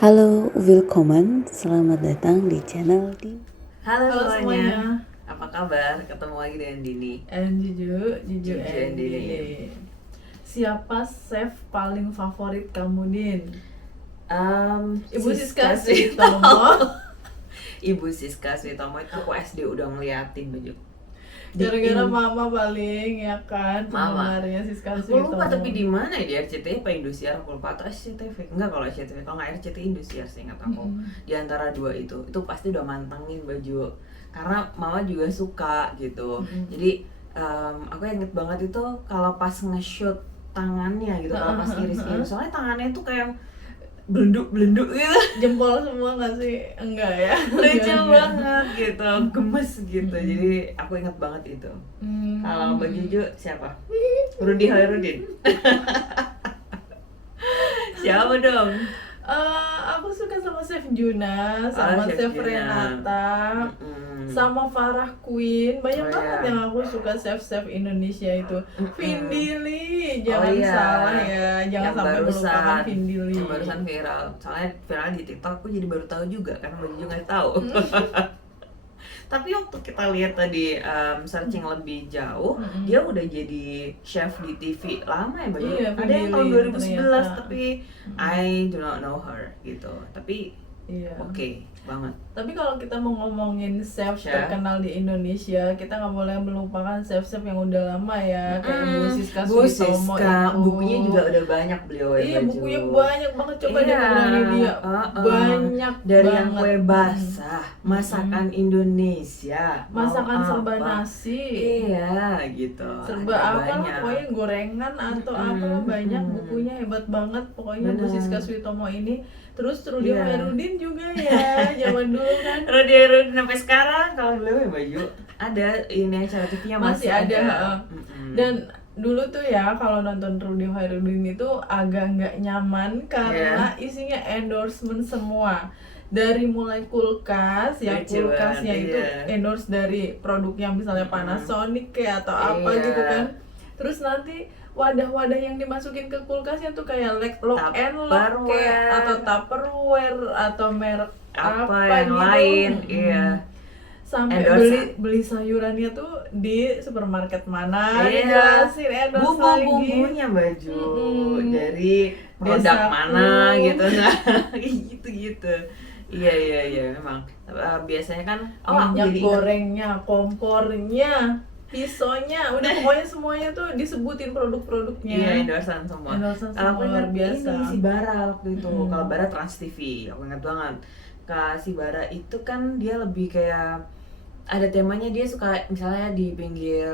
Halo, willkommen. Selamat datang di channel di. Halo Halo semuanya. Apa kabar? Ketemu lagi dengan Dini. Juju and Dini. Siapa chef paling favorit kamu, Din? Ibu Siska Switomo. Switomo. Ibu Siska Switomo itu aku SD udah ngeliatin baju. Gara-gara mama paling, ya kan? Mama. Penggemarnya Siska Aku Switomo. lupa tapi di mana ya, di RCTI apa Indosiar, aku lupa, atau SCTV. Enggak, kalau SCTV, kalau nggak RCTI Indosiar sih, ingat aku. Di antara dua itu pasti udah mantengin baju. Karena mama juga suka gitu. Jadi aku inget banget itu kalau pas nge-shoot tangannya gitu, kalau pas iris-iris. Soalnya tangannya tuh kayak belenduk gitu. Jempol semua nggak sih? Enggak ya? Lucu banget gitu, gemes gitu. Jadi aku inget banget itu. Kalau Mbak Juju siapa? Rudy Hairudin. Siapa dong? Aku suka sama Chef Juna, sama Chef Juna. Renata, sama Farah Queen. Banyak banget yang aku suka chef-chef Indonesia itu. Vindili, jangan salah ya, jangan sampai melupakan Vindili. Yang barusan viral, soalnya viral di TikTok, aku jadi baru tahu juga karena Mbak Juju nggak tahu. Tapi waktu kita lihat tadi searching lebih jauh, dia udah jadi chef di TV lama ya Mbak Juju. Iya, ada yang tahun 2011 ternyata. tapi I do not know her gitu. Tapi Iya. oke banget. Tapi kalau kita mau ngomongin chef terkenal di Indonesia, kita nggak boleh melupakan chef-chef yang udah lama ya, kayak Bu Siska Bu Switomo Siska, itu. bukunya juga udah banyak beliau ya. Iya, Mbak bukunya Ju. banyak banget. Coba deh Iya, bilangin dia. Banyak dari banget. yang kue basah, masakan Indonesia, Masakan mau serba apa. nasi. Iya, gitu. Serba Ada apa lah, banyak. pokoknya gorengan atau apa lah, banyak bukunya, hebat banget pokoknya Bu Benar. Siska Switomo ini. Terus Rudy Iya. Hairudin juga ya, zaman dulu kan. Rudy Hairudin sampai sekarang kalau belum ya baju ada ini acara TV-nya Masih ada, dan dulu tuh ya kalau nonton Rudy Hairudin itu agak nggak nyaman karena isinya endorsement semua, dari mulai kulkas ya, Lucu kulkasnya banget, itu iya. endorse dari produknya misalnya Panasonic kayak atau apa Iya. gitu kan. Terus nanti wadah-wadah yang dimasukin ke kulkasnya tuh kayak lock and lock kayak atau Tupperware atau merek apa apa yang gitu. lain, iya. Sampai Endorse. beli sayurannya tuh di supermarket mana, Iya. dijelasin endorse lagi. Bumbu-bumbunya baju dari produk Desaku. mana gitu, nah gitu-gitu. Iya memang. Biasanya kan aku Minyak jadi ingat. gorengnya, kompornya, pisaunya, udah pokoknya semuanya tuh disebutin produknya. Iya, endorsean semua. Endorsean Kalau aku semua, ingat luar biasa. ini si Bara waktu itu. Kalau Bara Trans TV, aku ingat banget. Si Bara itu kan dia lebih kayak ada temanya, dia suka misalnya di pinggir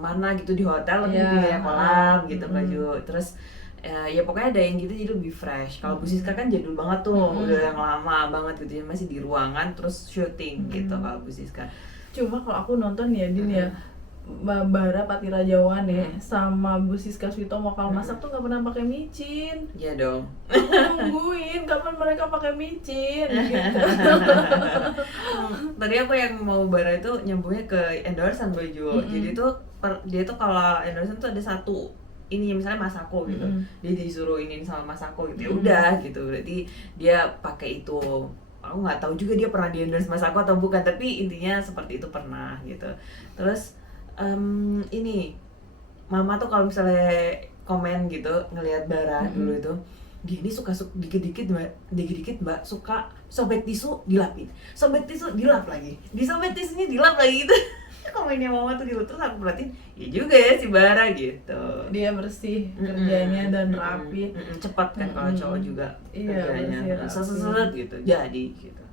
mana gitu di hotel, lebih Iya. di pinggir kolam gitu baju. Terus ya pokoknya ada yang gitu jadi lebih fresh. Kalau Bu Siska kan jadul banget tuh, udah yang lama banget gitu, masih di ruangan terus syuting gitu kalau Bu Siska. Cuma kalau aku nonton ya Din ya, Bara Pati Rajawan ya sama Bu Siska Switomo kalau masak tuh nggak pernah pakai micin. Iya dong. Aku nungguin kapan mereka pakai micin gitu. Tadi aku yang mau Bara itu nyambungnya ke endorsean baju. Jadi tuh dia tuh kalau endorsean tuh ada satu ini misalnya Masako gitu, dia disuruh ini sama Masako gitu, ya udah gitu, berarti dia pakai itu. Aku nggak tahu juga dia pernah di endorse Masako atau bukan, tapi intinya seperti itu pernah gitu. Terus ini mama tuh kalau misalnya komen gitu ngelihat Bara dulu itu, dia ini suka dikit-dikit mbak suka sobek tisu dilapin, sobek tisu dilap lagi, disobek tisunya dilap lagi gitu. Komennya mama tuh gitu, terus aku perhatiin ya juga ya si Bara gitu. Dia bersih kerjanya dan rapi. Cepat kan kalau cowok juga Iya, kerjanya bersih, seset gitu jadi gitu.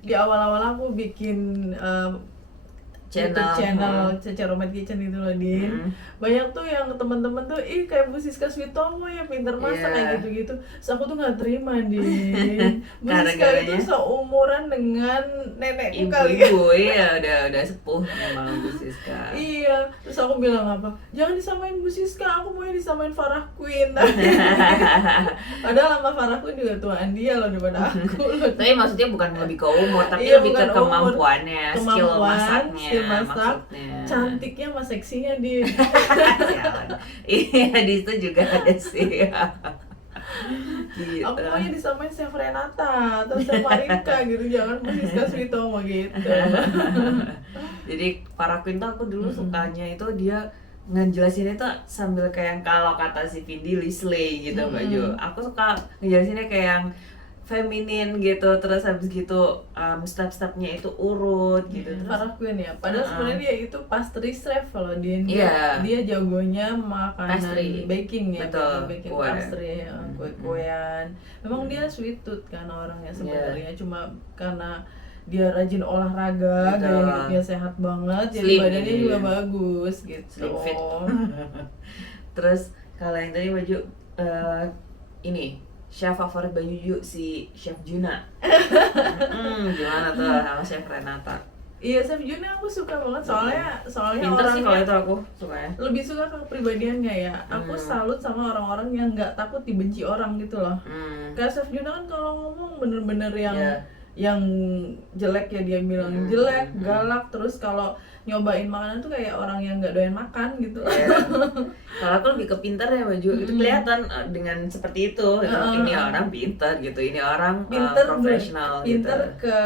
Di awal-awal aku bikin YouTube channel Cece Romet Kitchen itu loh Din. Banyak tuh yang teman-teman tuh kayak Bu Siska Switomo ya, pinter masak kayak gitu-gitu. Terus aku tuh nggak terima Din. Bu Siska itu seumuran dengan nenekku kali. Ibu ya udah sepuh memang Bu Siska. Iya, terus aku bilang apa? Jangan disamain Bu Siska, aku maunya disamain Farah Queen. Padahal sama Farah Queen juga tuaan dia loh daripada aku loh. Tapi maksudnya bukan lebih ke umur, tapi Iya, lebih ke bukan umur. kemampuannya, skill masaknya. skill masak, maksudnya. cantiknya sama seksinya di. Sialan. Iya, di situ juga ada sih. Gitu. Aku maunya disamain Chef Renata atau Chef Marinka gitu, jangan Francisca Suitomo gitu. Jadi para queen tuh aku dulu sukanya itu dia ngejelasinnya tuh sambil kayak kalau kata si Vindi slay gitu Mbak Jo. Aku suka ngejelasinnya kayak yang feminin gitu, terus habis gitu step-stepnya itu urut gitu. Terus Para queen ya, padahal sebenarnya dia itu pastry chef kalau dia Iya. dia jagonya makanan Pastry. baking ya, Betul, baking kue. pastry, kue-kuean. Memang dia sweet tooth kan orangnya sebenarnya, cuma karena dia rajin olahraga, Betul. gaya hidupnya sehat banget, jadi Slim badannya jadi juga dia. bagus gitu. Slim fit. Terus kalau yang tadi baju ini chef favorit Mbak Yuyu si Chef Juna. Gimana tuh sama Chef Renata? Iya, Chef Juna aku suka banget soalnya Pinter sih kalau orangnya itu aku sukanya. lebih suka ke kepribadiannya ya. Aku salut sama orang-orang yang nggak takut dibenci orang gitu loh. Kayak Chef Juna kan kalau ngomong bener-bener yang Iya. yang jelek ya dia bilang jelek, galak, terus kalau nyobain makanan tuh kayak orang yang nggak doyan makan gitu. Iya. Kalau aku lebih ke pintar ya baju itu kelihatan dengan seperti itu. Ini orang pintar gitu, ini orang profesional gitu. pinter ke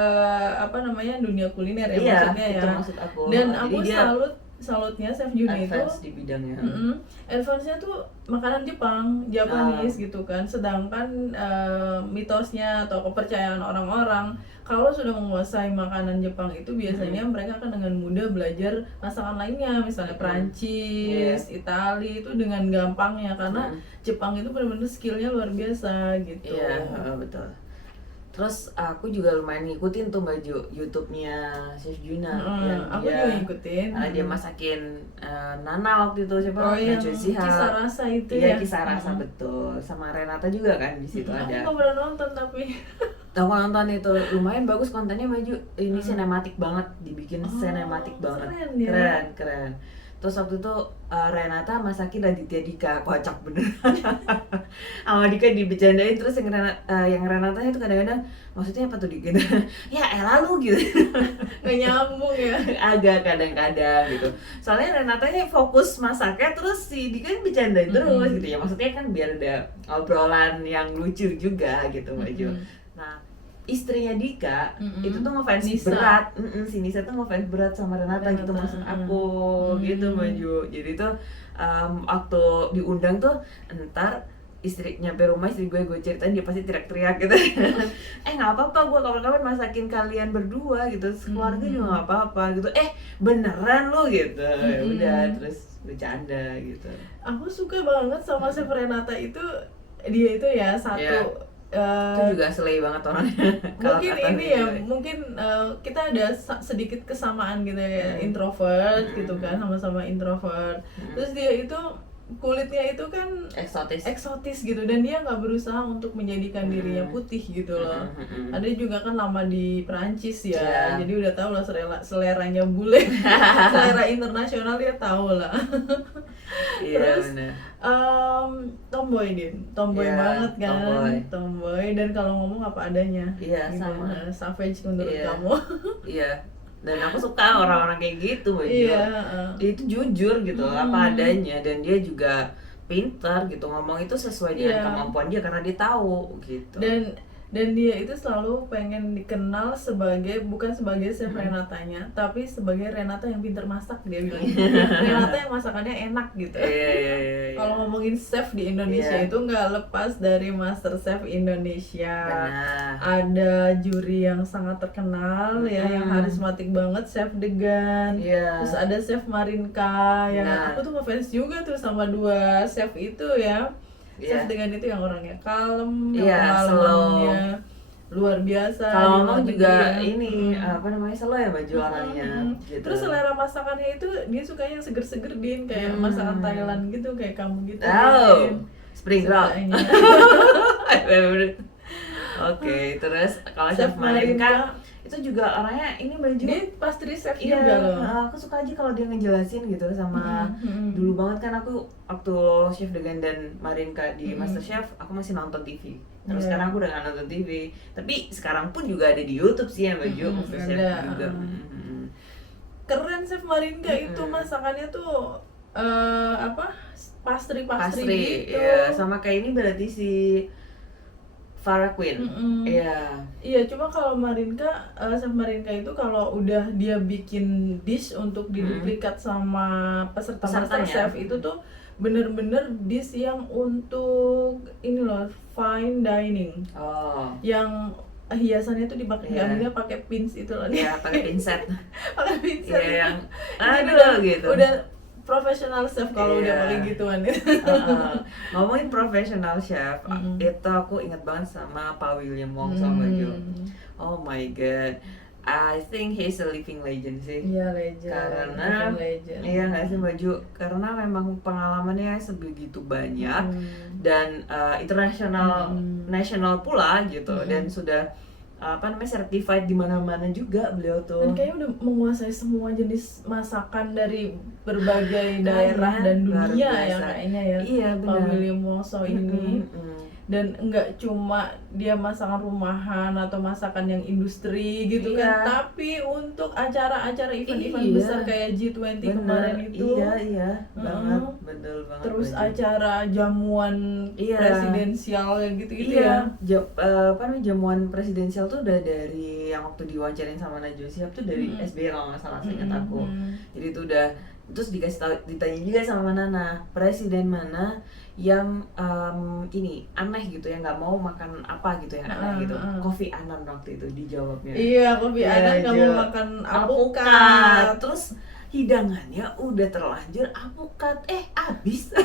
apa namanya dunia kuliner ya Iya, maksudnya ya. itu maksud aku. Dan Jadi aku dia salutnya Chef Juna itu advance di bidangnya. advance-nya tuh makanan Jepang, Japanese gitu kan. Sedangkan mitosnya atau kepercayaan orang-orang kalau sudah menguasai makanan Jepang itu biasanya mereka akan dengan mudah belajar masakan lainnya, misalnya Prancis, Itali itu dengan gampangnya karena Jepang itu benar-benar skillnya luar biasa gitu. Iya, betul. Terus aku juga lumayan ngikutin tuh baju YouTube-nya Chef Juna yang aku dia juga ngikutin. dia masakin Nana waktu itu siapa? Najwa Shihab. Kisah rasa itu Iya, ya. kisah rasa betul. Sama Renata juga kan di situ Aku ada. nggak pernah nonton tapi Tahu nonton itu lumayan bagus kontennya maju. Ini sinematik banget, dibikin sinematik banget. keren ya. Keren. Terus waktu itu Renata masakin Raditya Dika, kocak bener. Sama Dika dibecandain, terus yang Renatanya tuh kadang-kadang maksudnya apa tuh Dika? Ya elah lu gitu. nggak nyambung ya. Agak kadang-kadang gitu. Soalnya Renatanya fokus masaknya, terus si Dika bercandain terus gitu ya. Maksudnya kan biar ada obrolan yang lucu juga gitu maju. Nah, istrinya Dika itu tuh ngefans Nisa. berat. Si Nisa tuh ngefans berat sama Renata gitu maksud aku gitu maju. Jadi tuh waktu diundang tuh ntar istri nyampe rumah istri gue ceritain dia pasti teriak-teriak gitu. Nggak apa-apa gue kapan-kapan masakin kalian berdua gitu, keluarga juga nggak apa-apa gitu. Beneran lo gitu. Ya udah terus bercanda gitu. Aku suka banget sama Chef Renata itu, dia itu ya satu Itu juga slay banget orangnya. Kalau mungkin kata ini dia. ya mungkin kita ada sedikit kesamaan gitu ya, introvert gitu kan, sama-sama introvert. Terus dia itu kulitnya itu kan eksotis gitu, dan dia nggak berusaha untuk menjadikan dirinya putih gitu loh. Ada juga kan lama di Perancis ya, jadi udah tahu lah seleranya bule. Selera internasional dia tahu lah. Iya, Terus bener. tomboy banget kan, tomboy, dan kalau ngomong apa adanya. Iya, Gimana? sama. Savage menurut Iya. kamu? Iya. Dan aku suka orang-orang kayak gitu, Mbak Jo. Iya. Dia itu jujur gitu, apa adanya, dan dia juga pintar gitu, ngomong itu sesuai dengan kemampuan dia karena dia tahu gitu. Dan dia itu selalu pengen dikenal bukan sebagai chef Renatanya, tapi sebagai Renata yang pintar masak, dia bilang. Renata yang masakannya enak gitu. Iya. Kalau ngomongin chef di Indonesia itu nggak lepas dari Master Chef Indonesia. Benar. Ada juri yang sangat terkenal ya, yang karismatik banget, Chef Degan. Iya. Terus ada Chef Marinka yang Nah. aku tuh ngefans juga tuh sama dua chef itu ya. Chef Degan itu yang orangnya kalem, yang pengalamannya luar biasa. Kalau ngomong juga dia. ini apa namanya, slow ya baju orangnya. Gitu. Terus selera masakannya itu dia suka yang seger-seger, Din, kayak masakan Thailand gitu, kayak kamu gitu. Din. Spring roll. Sukanya. Oke, terus kalau Chef Chef Marinka itu juga orangnya ini baju. Dia pastry chef Iya, juga loh. aku suka aja kalau dia ngejelasin gitu sama dulu banget kan aku waktu Chef Degan dan Marinka di MasterChef aku masih nonton TV. Terus sekarang aku udah nggak nonton TV. Tapi sekarang pun juga ada di YouTube sih ya baju MasterChef juga. Keren Chef Marinka itu masakannya tuh pastry gitu. Iya, sama kayak ini berarti si Farah Queen. Iya. Iya, cuma kalau Marinka, chef Marinka itu kalau udah dia bikin dish untuk diduplikat sama peserta Pesertanya. MasterChef itu tuh bener-bener dish yang untuk ini loh, fine dining. Oh. Yang hiasannya tuh dipakai, Iya. dia pakai pins itu loh. Iya, pakai pinset. Pakai pinset. Iya, yang Jadi aduh gitu. Udah profesional chef kalau udah Iya. pakai gituan. Ngomongin profesional chef, itu aku inget banget sama Pak William Wong sama Jo. Oh my god, I think he's a living legend sih. Iya, legend. Karena legend. iya nggak sih Baju, karena memang pengalamannya sebegitu banyak dan internasional, nasional pula gitu, dan sudah certified di mana-mana juga beliau tuh. Dan kayaknya udah menguasai semua jenis masakan dari berbagai daerah dan luar dunia ya biasa. kayaknya ya. Iya, Pak benar. William Woso ini. Dan enggak cuma dia masakan rumahan atau masakan yang industri gitu Iya. kan, tapi untuk acara-acara event-event Iya. besar kayak G20 Bener, kemarin itu. iya banget, betul banget. Terus Baju. acara jamuan Iya. presidensial yang gitu-gitu Iya, ya. jamuan presidensial tuh udah dari yang waktu diwawancarin sama Najwa Shihab tuh dari SBY kalau nggak salah, seingat aku. Jadi itu udah, terus dikasih tahu, ditanya juga sama Nana, presiden mana yang ini aneh gitu, yang nggak mau makan apa gitu, yang aneh gitu. Kofi Annan waktu itu dijawabnya. Iya, Kofi Iya, Annan nggak Jo. mau makan Alpukat. alpukat. Terus hidangannya udah terlanjur alpukat, habis.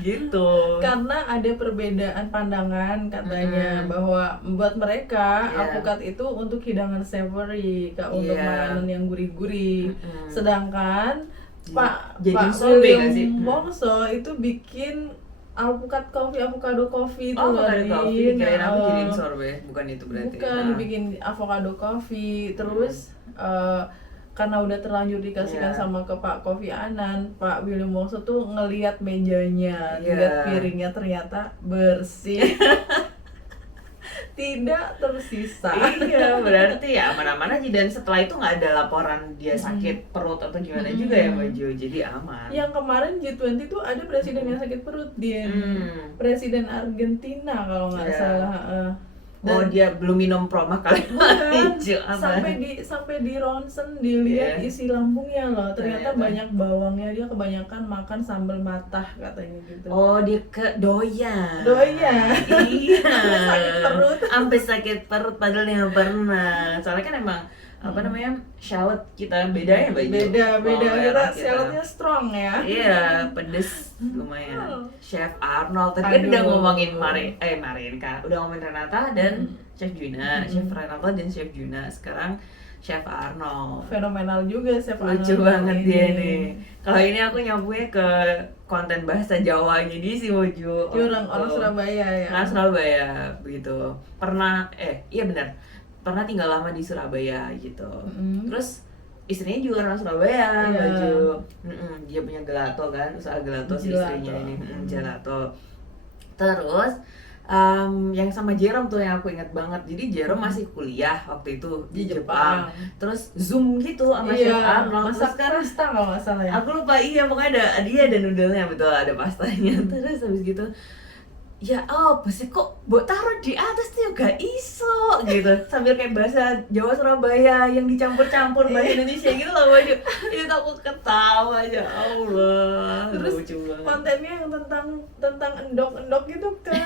Gitu. Karena ada perbedaan pandangan katanya bahwa buat mereka Iya. alpukat itu untuk hidangan savory, untuk Iya. makanan yang gurih-gurih. Sedangkan Pak Jadiin sorbet nggak sih? William Wongso itu bikin alpukat coffee, avocado coffee itu Oh, loh, avocado coffee, Din. kirain aku Oh. jadiin sorbet, bukan itu berarti. Bukan, Nah. dibikin avocado coffee. Terus karena udah terlanjur dikasihkan Iya. sama ke Pak Kofi Annan, Pak William Wongso tuh ngelihat mejanya, Iya. lihat piringnya ternyata bersih. Tidak tersisa. Iya, berarti ya aman-aman aja, dan setelah itu nggak ada laporan dia sakit perut atau gimana juga ya Baju, jadi aman. Yang kemarin G20 tuh ada presiden yang sakit perut, Din. Presiden Argentina kalau nggak Iya. salah. Oh, dia belum minum promak kali. Bukan. Hijau apa? sampai di ronsen dilihat Iya. isi lambungnya loh. Ternyata Ternyata. banyak bawangnya, dia kebanyakan makan sambal matah katanya gitu. Oh, dia doyan. Doyan. Iya. Sakit perut. Sampai sakit perut padahal dia nggak pernah. Soalnya kan emang shallot kita beda ya Baju. Beda Bawang kita merah shallotnya strong ya. Iya, pedes lumayan. Chef Arnold tadi kan Aduh. udah ngomongin Marinka, udah ngomongin Renata dan Chef Juna, Chef Renata dan Chef Juna. Sekarang Chef Arnold. Fenomenal juga Chef Lucu Arnold banget ini. dia nih. Kalau ini aku nyambungnya ke konten bahasa Jawanya dia sih Mojo. Dia orang Surabaya ya. Orang Surabaya begitu. Pernah iya benar. Pernah tinggal lama di Surabaya gitu. Terus istrinya juga orang Surabaya, Iya. Baju. Dia punya gelato kan, usaha gelato si Gelato. istrinya ini, gelato. Terus yang sama Jerome tuh yang aku ingat banget. Jadi Jerome masih kuliah waktu itu di Jepang. Terus Zoom gitu sama Chef Arnold. Terus masak kan pasta kalau nggak salah ya. aku lupa, iya pokoknya ada dia dan noodle-nya, betul, ada pastanya. Terus habis gitu, ya pasti kok buat taruh di atas tuh gak iso gitu, sambil kayak bahasa Jawa Surabaya yang dicampur-campur bahasa Indonesia gitu loh Baju. Itu aku ketawa aja, Allah. Terus lucu banget. kontennya yang tentang endok-endok gitu kan.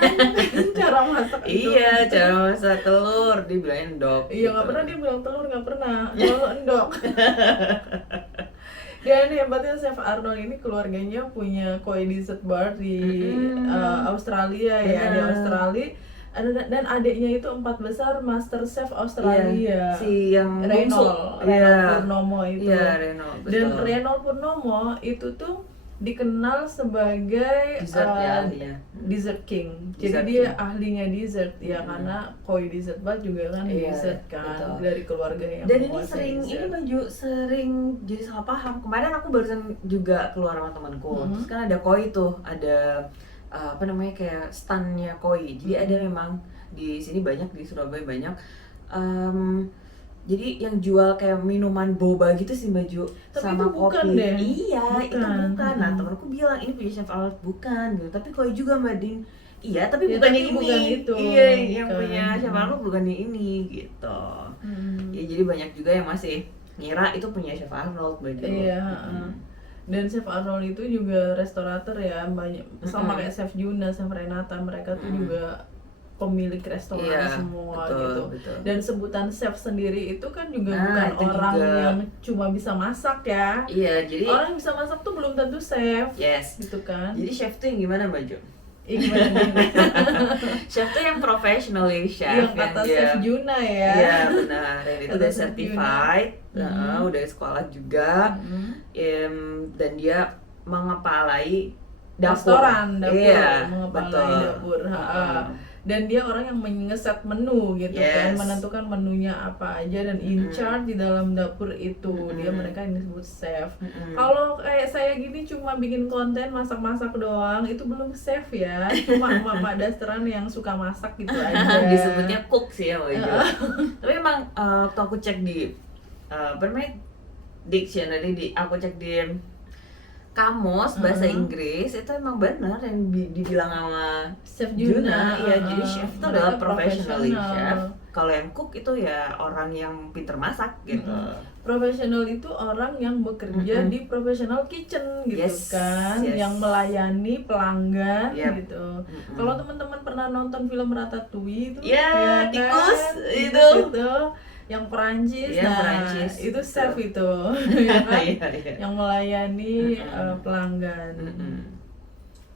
Cara masak endok. Iya, cara masak telur dibilangin endok. Iya, nggak pernah dia bilang telur, nggak pernah. Selalu endok. Dan hebatnya Chef Arnold ini keluarganya punya koi dessert bar di Australia ya, di Australia. Dan adiknya itu 4 besar Master Chef Australia. Iya, si yang bungsu. Reynold Purnomo itu. Iya, Reynold, betul. Dan Reynold Purnomo itu tuh dikenal sebagai Dessert ya, ahlinya. dessert king. Dessert Jadi dia king. ahlinya dessert ya, karena koi dessert bar juga kan Iya, dessert kan, betul. dari keluarga yang Dan ini menguasai sering, dessert. Baju sering jadi salah paham. Kemarin aku barusan juga keluar sama temanku. Terus kan ada koi tuh, ada kayak standnya koi. Jadi ada memang di sini banyak, di Surabaya banyak. Jadi yang jual kayak minuman boba gitu sih Baju, Tapi sama itu bukan kopi. deh. Iya, itu Bukan. bukan. Nah, temanku bilang ini punya Chef Arnold, bukan gitu. Tapi koi juga Mbak Din. iya tapi Ya, bukan tapi yang ini, bukan itu. iya yang Bukan. punya Chef Arnold bukan yang ini gitu. Ya jadi banyak juga yang masih ngira itu punya Chef Arnold baju. Iya, dan Chef Arnold itu juga restorator ya, banyak sama kayak Chef Juna, Chef Renata, mereka tuh juga pemilik restoran Iya, semua betul, gitu. betul. Dan sebutan chef sendiri itu kan juga Nah, bukan itu orang juga. yang cuma bisa masak ya. Iya jadi Orang yang bisa masak tuh belum tentu chef. yes. Gitu kan. Jadi chef tuh yang gimana Mbak Jo? Gimana nih? Chef tuh yang professionally chef Yang kata Chef Juna ya. Iya benar, yang itu Kata udah Chef certified, udah sekolah juga, dan dia mengepalai dapur. Restoran, dapur, Iya, mengepalai betul. dapur. Dan dia orang yang ngeset menu gitu kan, Yes. menentukan menunya apa aja dan in charge di dalam dapur itu. Dia mereka yang disebut chef. Kalau kayak saya gini cuma bikin konten masak-masak doang, itu belum chef ya. Cuma mama dasteran yang suka masak gitu aja. Disebutnya cook sih ya Mbak Jo. Tapi emang waktu aku cek di apa namanya dictionary, aku cek di kamus bahasa Inggris itu emang benar yang dibilang sama Chef Juna, iya jadi chef itu mereka adalah professionally profesional. chef. Kalau yang cook itu ya orang yang pinter masak gitu. Profesional itu orang yang bekerja di professional kitchen gitu Yes, kan, yes. yang melayani pelanggan Yep. gitu. Kalau teman-teman pernah nonton film Ratatouille itu, Ya, tikus, itu. yang Perancis, Iya, nah Perancis, itu betul. chef itu, ya kan? Iya, iya. Yang melayani pelanggan.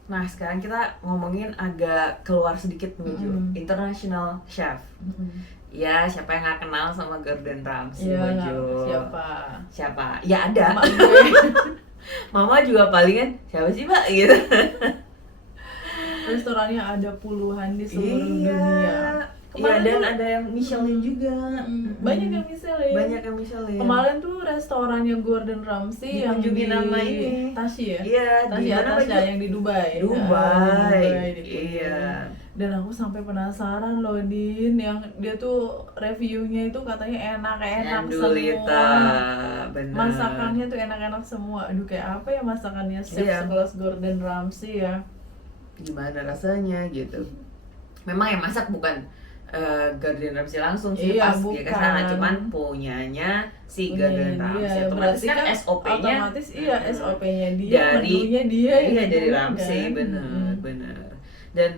Nah sekarang kita ngomongin agak keluar sedikit menuju international chef. Ya siapa yang nggak kenal sama Gordon Ramsay, Iya, Bojo? siapa? Ya ada. Mak gue. Mama juga palingan siapa sih Mbak gitu. Restorannya ada puluhan di seluruh dunia. Iya Kemarin dan tuh- ada yang Michelin juga. Banyak yang Michelin. Banyak yang Michelin. Kemarin tuh restorannya Gordon Ramsay yang di Dikunjungin nama ini. Tasya ya? Iya, di Tasya mana, Tasya Baju? yang di Dubai. Dubai. dikunjungi. Iya. Dan aku sampai penasaran loh Din, yang dia tuh reviewnya itu katanya enak-enak Andulita, semua. bener. Masakannya tuh enak-enak semua. Aduh kayak apa ya masakannya chef Iya. sekelas Gordon Ramsay ya? Gimana rasanya gitu. Memang yang masak bukan Gordon Ramsay langsung sih Iya, pas dia ke sana, bukan. cuman punyanya si Punya Gordon dia. Ramsay. Otomatis Berarti kan SOP-nya otomatis iya SOP-nya dia, dari menunya dia iya yang dari dibuat, Ramsay, kan? bener. Dan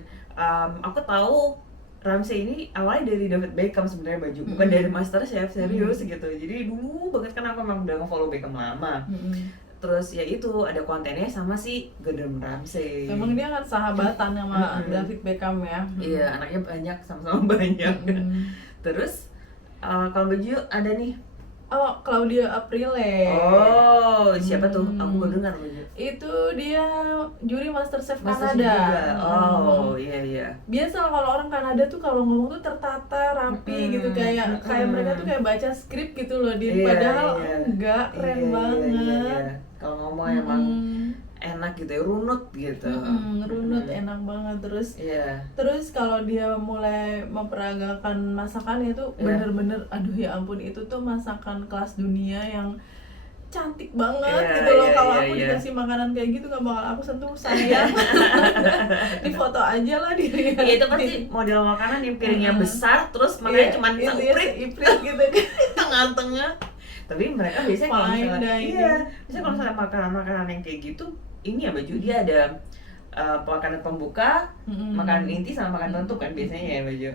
aku tahu Ramsay ini awalnya dari David Beckham sebenarnya Baju, bukan dari Master Chef serius gitu. Jadi dulu banget kan aku memang udah nge-follow Beckham lama. Terus ya itu ada kontennya sama si Gordon Ramsay. Memang dia kan sahabatan sama David Beckham ya. Iya, anaknya banyak, sama-sama banyak. Terus kalau Baju ada nih. Oh, Claudia Aprile. Oh, siapa tuh? Aku baru dengar Baju. Itu dia juri MasterChef Master Kanada. juga. Oh, iya. Biasa kalau orang Kanada tuh kalau ngomong tuh tertata, rapi gitu kayak mereka tuh kayak baca skrip gitu loh, Din. Iya, Padahal iya. enggak, keren Iya, banget. iya. Kalau ngomong emang enak gitu ya, runut gitu. Runut enak banget terus. Iya. Terus kalau dia mulai memperagakan masakannya tuh bener-bener aduh ya ampun, itu tuh masakan kelas dunia yang cantik banget Iya, gitu loh. iya, Kalau iya, aku iya. dikasih makanan kayak gitu gak bakal aku sentuh, sayang. Di foto aja lah dia. Ya itu pasti model makanan yang piringnya besar, terus makanya cuma seuprit seuprit gitu kan. tengah-tengah. Tapi mereka biasanya kalau Fine misalnya dining. biasanya kalau misalnya makanan-makanan yang kayak gitu, ini ya Baju dia ada makanan pembuka, makanan inti sama makanan penutup kan biasanya ya Baju.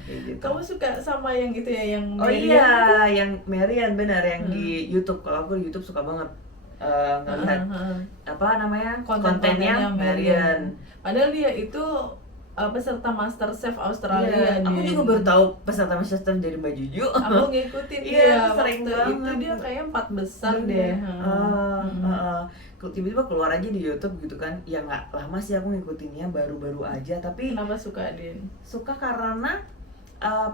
Kayak gitu. Kamu suka sama yang itu ya, yang Oh Merian? iya, yang Marian benar yang di YouTube. Kalau aku di YouTube suka banget ngelihat apa namanya kontennya Marian. Padahal dia itu peserta MasterChef Australia. Iya, aku Din. juga baru tahu peserta MasterChef dari Mbak Juju. Aku ngikutin Iya, dia sering waktu itu banget. dia kayak 4 besar deh. Tiba-tiba keluar aja di YouTube gitu kan. Ya nggak lama sih aku ngikutinnya, baru-baru aja. Tapi Kenapa suka Din? suka karena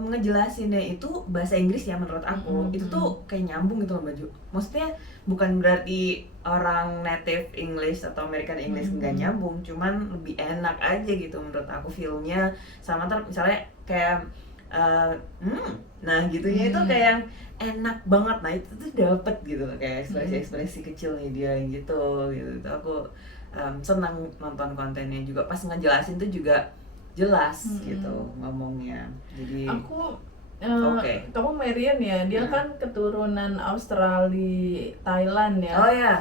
ngejelasinnya itu bahasa Inggris ya menurut aku. Itu tuh kayak nyambung gitu loh Baju. Maksudnya bukan berarti orang native English atau American English nggak nyambung, cuman lebih enak aja gitu menurut aku feel-nya. Sama misalnya kayak nah gitunya itu kayak yang enak banget. Nah itu tuh dapet gitu loh, kayak ekspresi-ekspresi kecilnya dia gitu. Itu aku senang nonton kontennya juga. Pas ngejelasin tuh juga jelas gitu ngomongnya. Jadi Aku Oke. kamu Marian ya, dia kan keturunan Australia, Thailand ya. oh ya.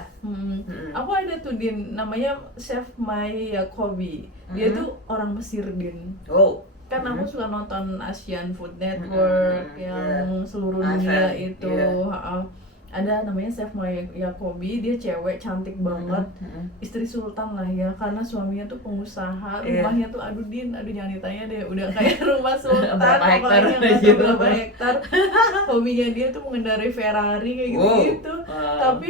Aku ada tuh Din, namanya Chef Mai Yacobi. Dia tuh orang Mesir Din. Oh. Kan aku suka nonton Asian Food Network yang seluruh dunia AFN, itu. iya. Ada namanya Chef Mai Yacobi, dia cewek cantik banget. Istri sultan lah ya, karena suaminya tuh pengusaha. Iya. Rumahnya tuh aduh Din, aduh jangan ditanya deh, udah kayak rumah sultan. Berapa hektar pokoknya nggak tahu gitu. berapa hektar. Hobinya dia tuh mengendarai Ferrari kayak gitu-gitu. Tapi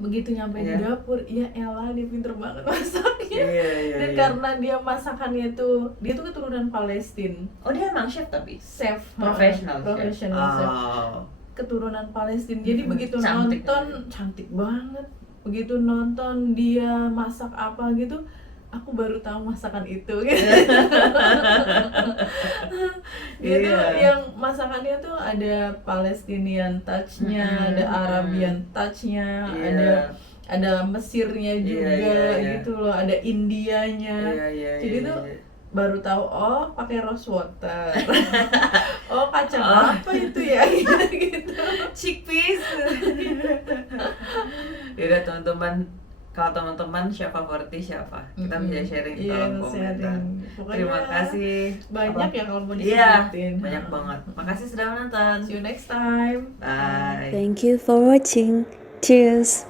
begitu nyampe di Iya. dapur, ya elah dia pinter banget masaknya. Iya. Dan karena dia masakannya tuh, dia tuh keturunan Palestina. Oh dia emang chef tapi Chef profesional professional chef. Keturunan Palestina. Jadi begitu Cantik. nonton, cantik banget. Begitu nonton dia masak apa gitu, aku baru tahu masakan itu gitu. Dia tuh Iya. yang masakannya tuh ada Palestinian touch-nya, ada Arabian touch-nya, Iya. ada Mesirnya juga iya. gitu loh, ada Indianya. Iya. Jadi tuh baru tahu oh pakai rose water. Oh kacang apa itu ya gitu. chickpeas. Yaudah teman-teman, kalau teman-teman chef favoritnya siapa? Kita bisa sharing di Iya, kolom komentar. sharing. Pokoknya Terima kasih. banyak ya kalau mau Iya, disebutin. banyak banget. Makasih sudah menonton. See you next time. Bye. Thank you for watching. Cheers.